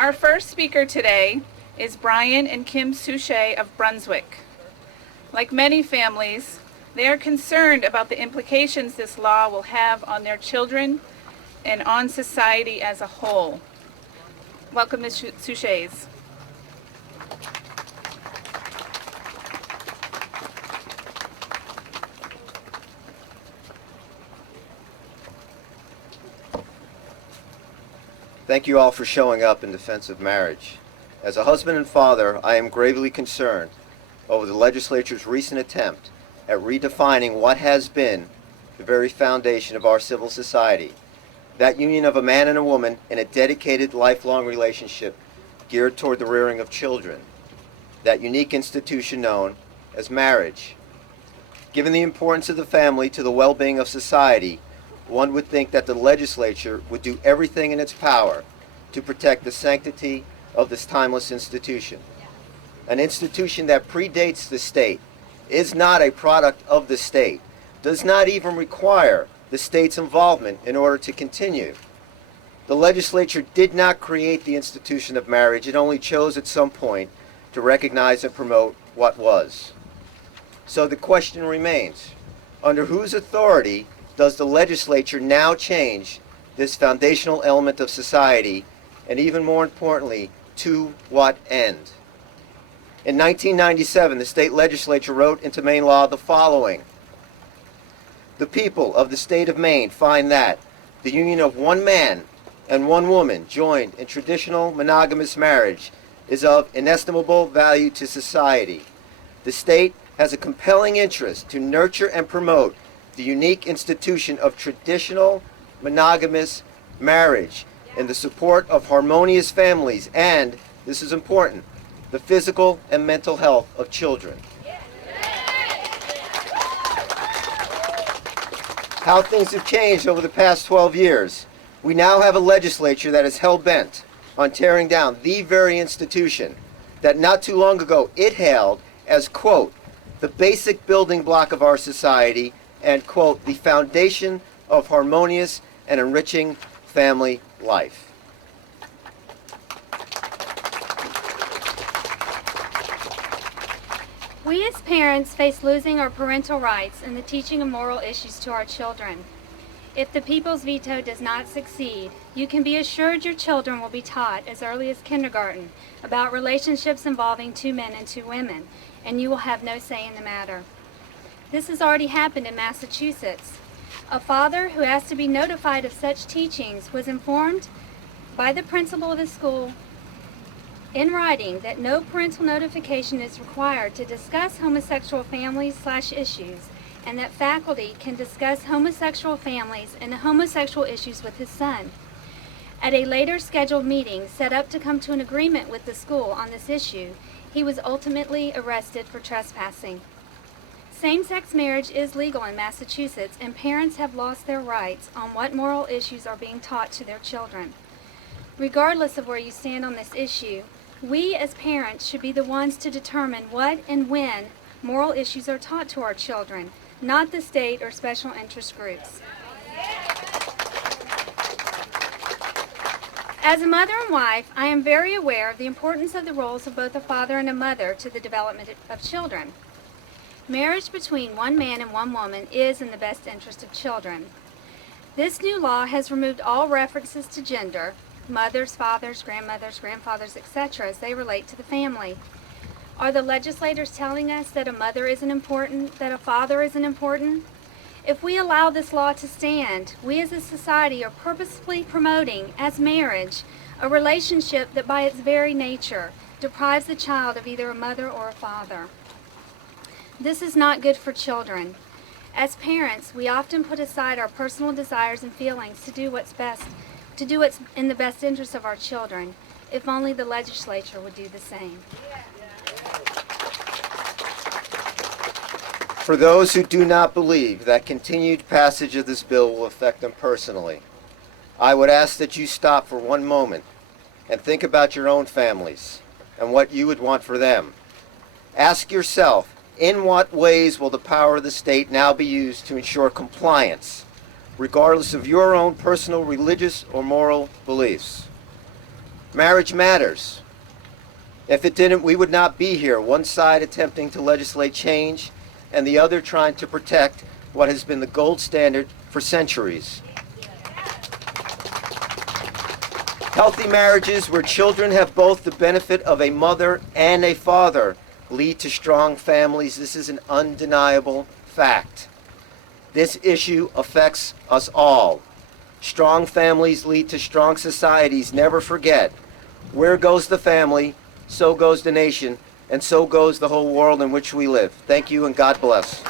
Our first speaker today is Brian and Kim Suchet of Brunswick. Like many families, they are concerned about the implications this law will have on their children and on society as a whole. Welcome, Ms. Suchets. Thank you all for showing up in defense of marriage. As a husband and father, I am gravely concerned over the legislature's recent attempt at redefining what has been the very foundation of our civil society, that union of a man and a woman in a dedicated lifelong relationship geared toward the rearing of children, that unique institution known as marriage. Given the importance of the family to the well-being of society, one would think that the legislature would do everything in its power to protect the sanctity of this timeless institution. An institution that predates the state, is not a product of the state, does not even require the state's involvement in order to continue. The legislature did not create the institution of marriage, it only chose at some point to recognize and promote what was. So the question remains, under whose authority does the legislature now change this foundational element of society, and even more importantly, to what end? In 1997, the state legislature wrote into Maine law the following: the people of the state of Maine find that the union of one man and one woman joined in traditional monogamous marriage is of inestimable value to society. The state has a compelling interest to nurture and promote the unique institution of traditional monogamous marriage in the support of harmonious families and, this is important, the physical and mental health of children. How things have changed over the past 12 years. We now have a legislature that is hell-bent on tearing down the very institution that not too long ago it hailed as, quote, the basic building block of our society and, quote, the foundation of harmonious and enriching family life. We as parents face losing our parental rights in the teaching of moral issues to our children. If the Peoples Veto does not succeed, you can be assured your children will be taught as early as kindergarten about relationships involving two men and two women, and you will have no say in the matter. This has already happened in Massachusetts. A father who asked to be notified of such teachings was informed by the principal of the school in writing that no parental notification is required to discuss homosexual families/issues, and that faculty can discuss homosexual families and homosexual issues with his son. At a later scheduled meeting set up to come to an agreement with the school on this issue, he was ultimately arrested for trespassing. Same-sex marriage is legal in Massachusetts, and parents have lost their rights on what moral issues are being taught to their children. Regardless of where you stand on this issue, we as parents should be the ones to determine what and when moral issues are taught to our children, not the state or special interest groups. As a mother and wife, I am very aware of the importance of the roles of both a father and a mother to the development of children. Marriage between one man and one woman is in the best interest of children. This new law has removed all references to gender, mothers, fathers, grandmothers, grandfathers, etc., as they relate to the family. Are the legislators telling us that a mother isn't important, that a father isn't important? If we allow this law to stand, we as a society are purposefully promoting, as marriage, a relationship that by its very nature deprives the child of either a mother or a father. This is not good for children. As parents, we often put aside our personal desires and feelings to do what's in the best interest of our children. If only the legislature would do the same. For those who do not believe that continued passage of this bill will affect them personally, I would ask that you stop for one moment and think about your own families and what you would want for them. Ask yourself, in what ways will the power of the state now be used to ensure compliance, regardless of your own personal religious or moral beliefs? Marriage matters. If it didn't, we would not be here, one side attempting to legislate change and the other trying to protect what has been the gold standard for centuries. Healthy marriages where children have both the benefit of a mother and a father lead to strong families. This is an undeniable fact. This issue affects us all. Strong families lead to strong societies. Never forget, where goes the family, so goes the nation, and so goes the whole world in which we live. Thank you and God bless.